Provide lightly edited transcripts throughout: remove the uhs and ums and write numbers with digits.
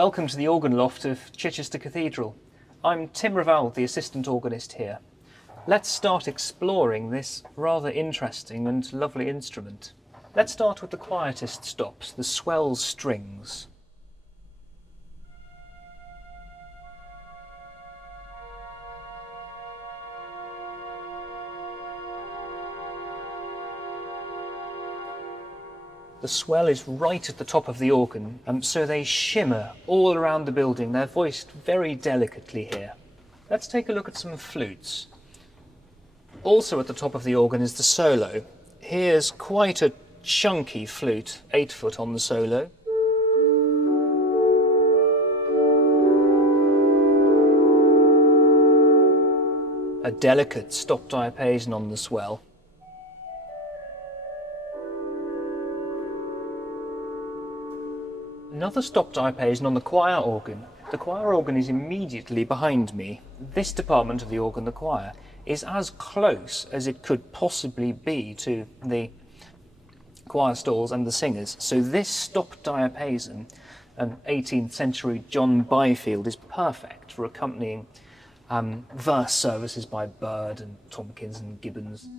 Welcome to the organ loft of Chichester Cathedral. I'm Tim Ravalde, the Assistant Organist here. Let's start exploring this rather interesting and lovely instrument. Let's start with the quietest stops, the swell strings. The swell is right at the top of the organ, so they shimmer all around the building. They're voiced very delicately here. Let's take a look at some flutes. Also at the top of the organ is the solo. Here's quite a chunky flute, 8-foot on the solo. A delicate stop diapason on the swell. Another stop diapason on the choir organ. The choir organ is immediately behind me. This department of the organ, the choir, is as close as it could possibly be to the choir stalls and the singers. So this stop diapason, an 18th century John Byfield, is perfect for accompanying verse services by Byrd and Tomkins and Gibbons.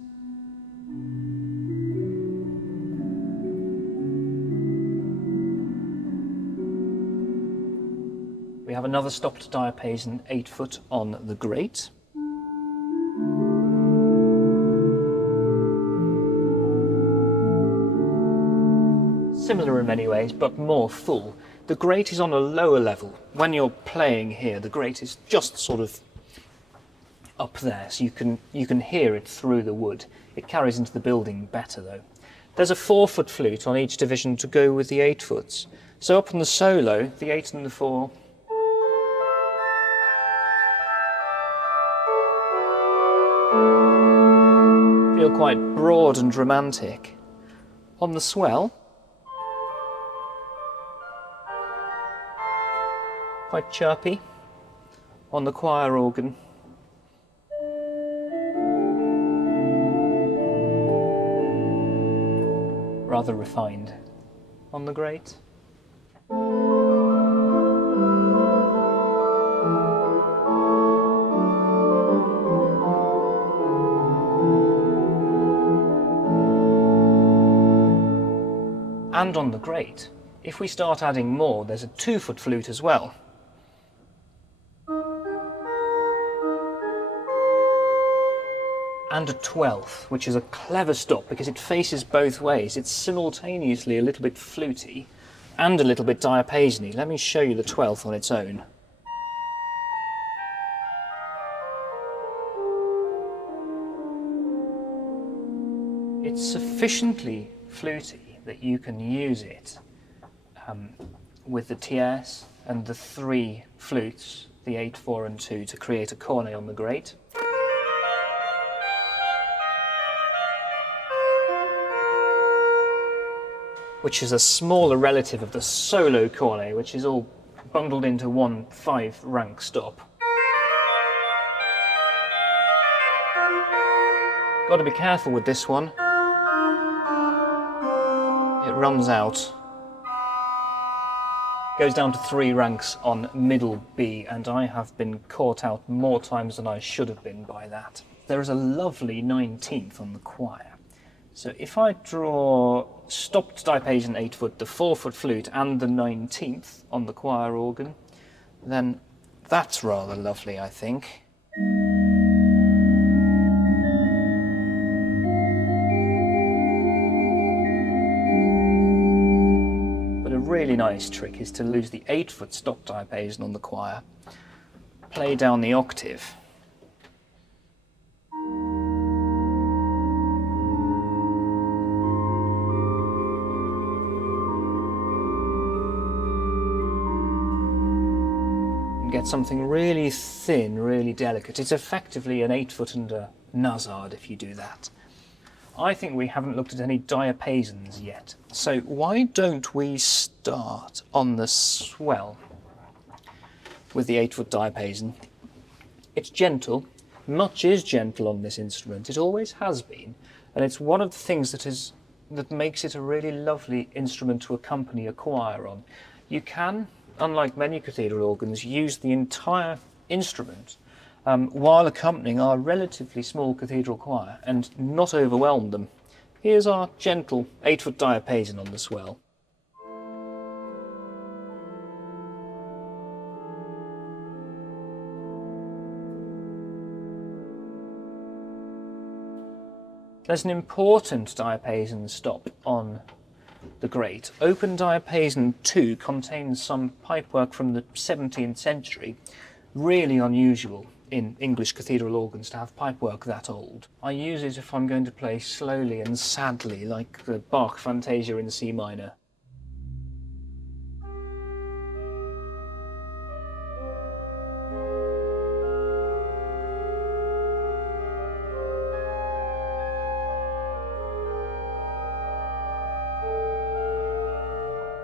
We have another stopped diapason, 8-foot on the grate. Similar in many ways, but more full. The grate is on a lower level. When you're playing here, the grate is just sort of up there, so you can hear it through the wood. It carries into the building better though. There's a 4-foot flute on each division to go with the 8-foots. So up on the solo, the 8 and the 4, feel quite broad and romantic. On the swell, quite chirpy. On the choir organ, rather refined. On the grate, and on the grate, if we start adding more, there's a 2-foot flute as well. And a 12th, which is a clever stop because it faces both ways. It's simultaneously a little bit fluty and a little bit diapasony. Let me show you the 12th on its own. It's sufficiently fluty that you can use it with the tierce and the 3 flutes, the 8, 4 and 2, to create a cornet on the grate. Which is a smaller relative of the solo cornet, which is all bundled into one 5-rank stop. Got to be careful with this one. It runs out. Goes down to 3 ranks on middle B, and I have been caught out more times than I should have been by that. There is a lovely 19th on the choir. So if I draw stopped diapason 8-foot, the 4-foot flute and the 19th on the choir organ, then that's rather lovely, I think. But a really nice trick is to lose the 8-foot stopped diapason on the choir, play down the octave, get something really thin, really delicate. It's effectively an 8-foot and a Nazard if you do that. I think we haven't looked at any diapasons yet. So why don't we start on the swell with the 8-foot diapason. It's gentle. Much is gentle on this instrument. It always has been. And it's one of the things that makes it a really lovely instrument to accompany a choir on. You can unlike many cathedral organs, use the entire instrument while accompanying our relatively small cathedral choir and not overwhelm them. Here's our gentle 8-foot diapason on the swell. There's an important diapason stop on the grate. Open diapason 2 contains some pipework from the 17th century, really unusual in English cathedral organs to have pipework that old. I use it if I'm going to play slowly and sadly, like the Bach Fantasia in C minor.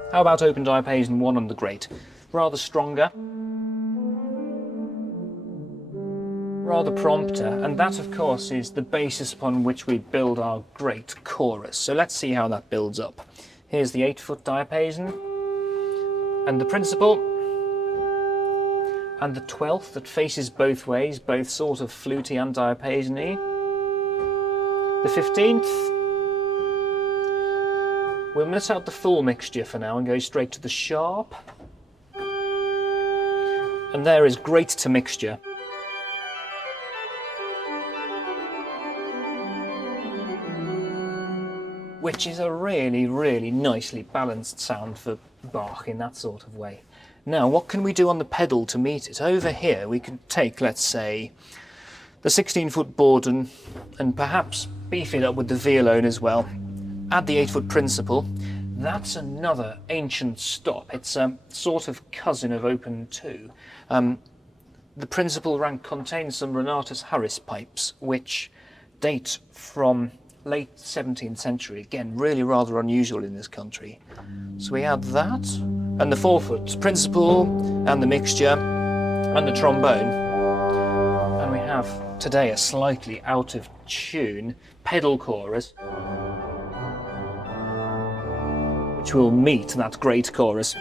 How about open diapason 1 on the grate? Rather stronger, rather prompter, and that of course is the basis upon which we build our great chorus. So let's see how that builds up. Here's the 8-foot diapason, and the principal, and the 12th that faces both ways, both sort of fluty and diapason-y. The 15th. We'll miss out the full mixture for now and go straight to the sharp. And there is great to mixture. Which is a really, really nicely balanced sound for Bach in that sort of way. Now, what can we do on the pedal to meet it? Over here we can take, let's say, the 16-foot Borden and perhaps beef it up with the violone as well. Add the 8-foot principal. That's another ancient stop. It's a sort of cousin of open 2. The principal rank contains some Renatus Harris pipes, which date from late 17th century. Again, really rather unusual in this country. So we add that, and the 4-foot principal, and the mixture, and the trombone. And we have today a slightly out of tune pedal chorus, which will meet that great chorus.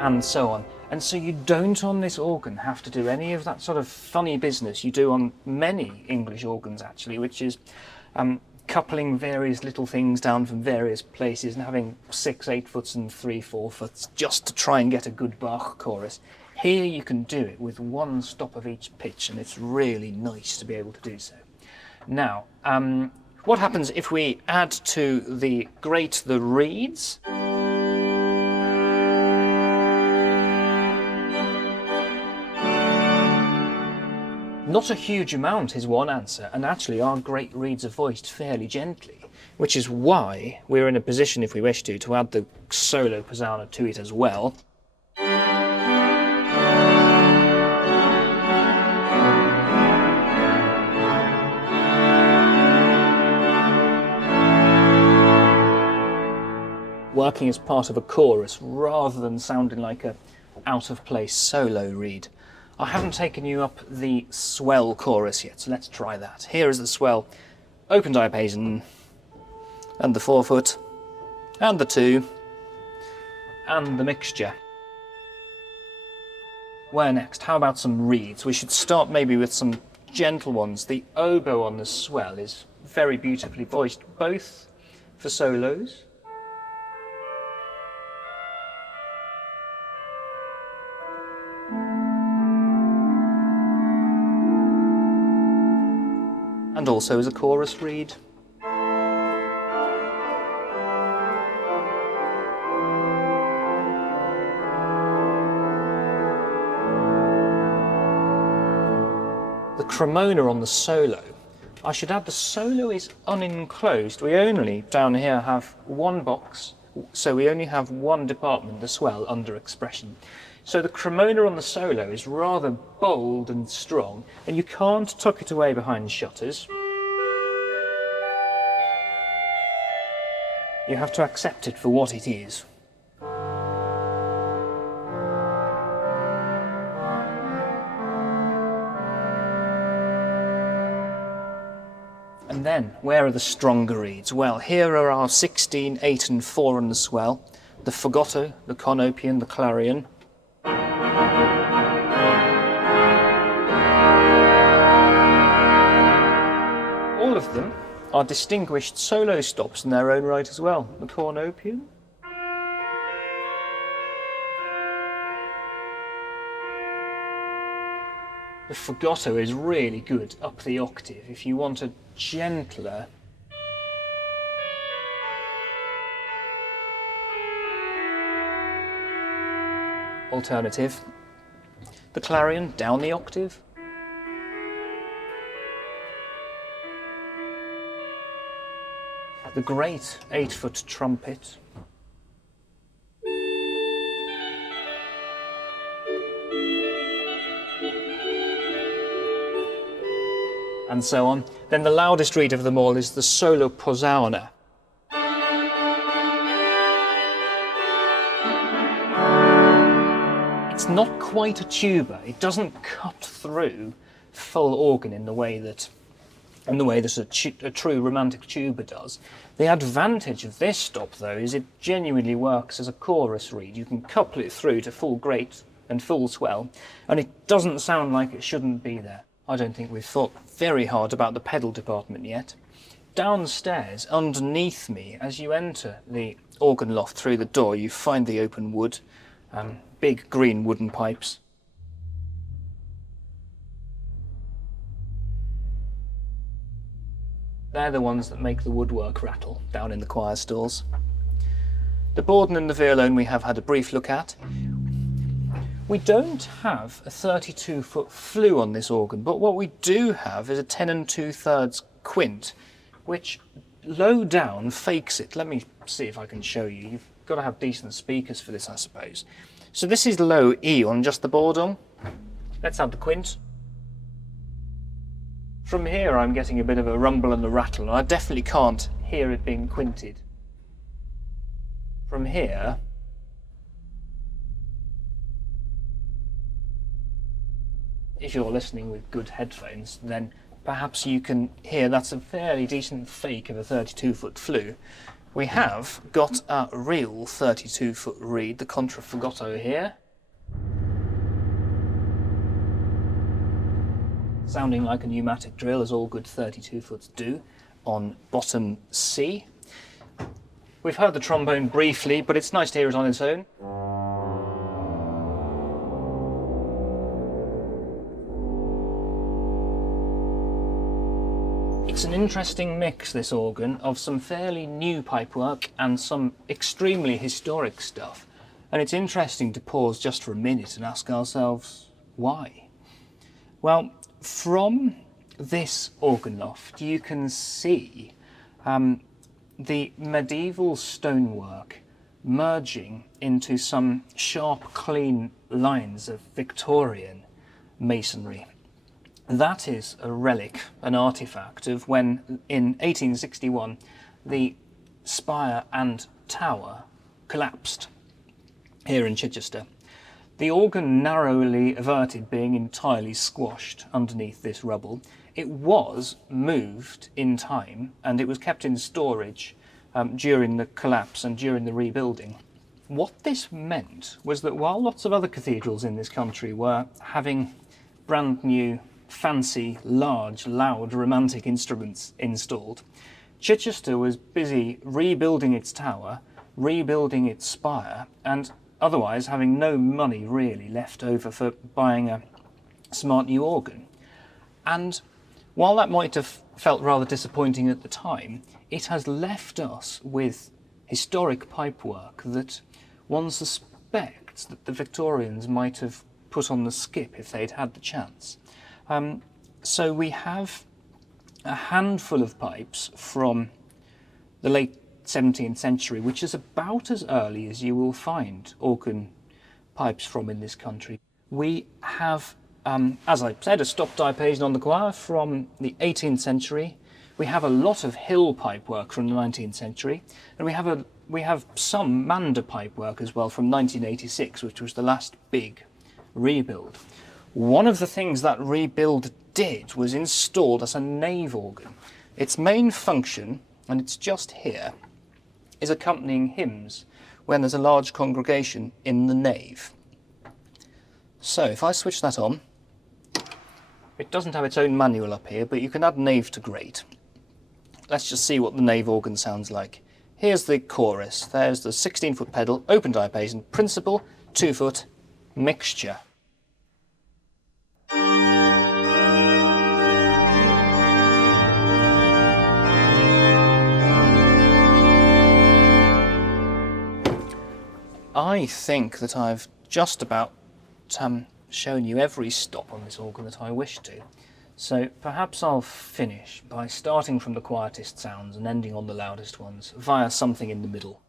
And so on. And so you don't on this organ have to do any of that sort of funny business you do on many English organs actually, which is coupling various little things down from various places and having 6 8-foots and 3 4-foots just to try and get a good Bach chorus. Here you can do it with one stop of each pitch, and it's really nice to be able to do so. Now, what happens if we add to the grate the reeds? Not a huge amount is one answer, and actually our great reeds are voiced fairly gently, which is why we're in a position, if we wish to add the solo posauner to it as well. Working as part of a chorus rather than sounding like a out-of-place solo reed. I haven't taken you up the Swell Chorus yet, so let's try that. Here is the Swell, open diapason, and the 4-foot, and the 2, and the mixture. Where next? How about some reeds? We should start maybe with some gentle ones. The oboe on the Swell is very beautifully voiced, both for solos and also as a chorus reed. The Cremona on the solo. I should add the solo is unenclosed. We only down here have one box, so we only have one department, the swell, under expression. So the Cremona on the solo is rather bold and strong, and you can't tuck it away behind shutters. You have to accept it for what it is. And then, where are the stronger reeds? Well, here are our 16, 8 and 4 on the swell, the fagotto, the conopian, the clarion. All of them are distinguished solo stops in their own right as well. The cornopian, the fagotto is really good up the octave if you want a gentler alternative. The clarion down the octave. The great 8-foot trumpet. And so on. Then the loudest reed of them all is the solo posauna. It's not quite a tuba. It doesn't cut through full organ in the way that a true romantic tuba does. The advantage of this stop, though, is it genuinely works as a chorus reed. You can couple it through to full great and full swell, and it doesn't sound like it shouldn't be there. I don't think we've thought very hard about the pedal department yet. Downstairs, underneath me, as you enter the organ loft through the door, you find the open wood, big green wooden pipes. They're the ones that make the woodwork rattle down in the choir stalls. The borden and the violone we have had a brief look at. We don't have a 32-foot flue on this organ, but what we do have is a 10 2/3 quint, which low down fakes it. Let me see if I can show you. You've got to have decent speakers for this, I suppose. So this is low E on just the bourdon. Let's have the quint. From here I'm getting a bit of a rumble and a rattle, and I definitely can't hear it being quinted. From here, if you're listening with good headphones, then perhaps you can hear that's a fairly decent fake of a 32-foot flue. We have got a real 32-foot reed, the contraffagotto here. Sounding like a pneumatic drill, as all good 32-foots do, on bottom C. We've heard the trombone briefly, but it's nice to hear it on its own. It's an interesting mix, this organ, of some fairly new pipework and some extremely historic stuff. And it's interesting to pause just for a minute and ask ourselves, why? Well, from this organ loft, you can see the medieval stonework merging into some sharp, clean lines of Victorian masonry. That is a relic, an artefact of when, in 1861, the spire and tower collapsed here in Chichester. The organ narrowly averted being entirely squashed underneath this rubble. It was moved in time, and it was kept in storage during the collapse and during the rebuilding. What this meant was that while lots of other cathedrals in this country were having brand new, fancy, large, loud, romantic instruments installed, Chichester was busy rebuilding its tower, rebuilding its spire, and otherwise having no money really left over for buying a smart new organ. And while that might have felt rather disappointing at the time, it has left us with historic pipework that one suspects that the Victorians might have put on the skip if they'd had the chance. So we have a handful of pipes from the late 17th century, which is about as early as you will find organ pipes from in this country. We have, as I said, a stop diapason on the choir from the 18th century. We have a lot of hill pipe work from the 19th century, and we have some mander pipe work as well from 1986, which was the last big rebuild. One of the things that rebuild did was installed as a nave organ. Its main function, and it's just here, is accompanying hymns when there's a large congregation in the nave. So if I switch that on, it doesn't have its own manual up here, but you can add nave to great. Let's just see what the nave organ sounds like. Here's the chorus. There's the 16-foot pedal, open diapason, principal, 2-foot, mixture. I think that I've just about shown you every stop on this organ that I wish to. So perhaps I'll finish by starting from the quietest sounds and ending on the loudest ones, via something in the middle.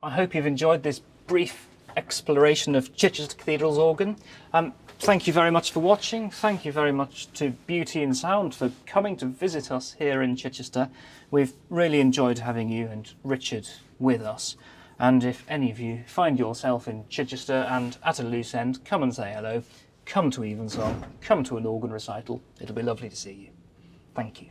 I hope you've enjoyed this brief exploration of Chichester Cathedral's organ. Thank you very much for watching. Thank you very much to Beauty and Sound for coming to visit us here in Chichester. We've really enjoyed having you and Richard with us. And if any of you find yourself in Chichester and at a loose end, come and say hello. Come to Evensong. Come to an organ recital. It'll be lovely to see you. Thank you.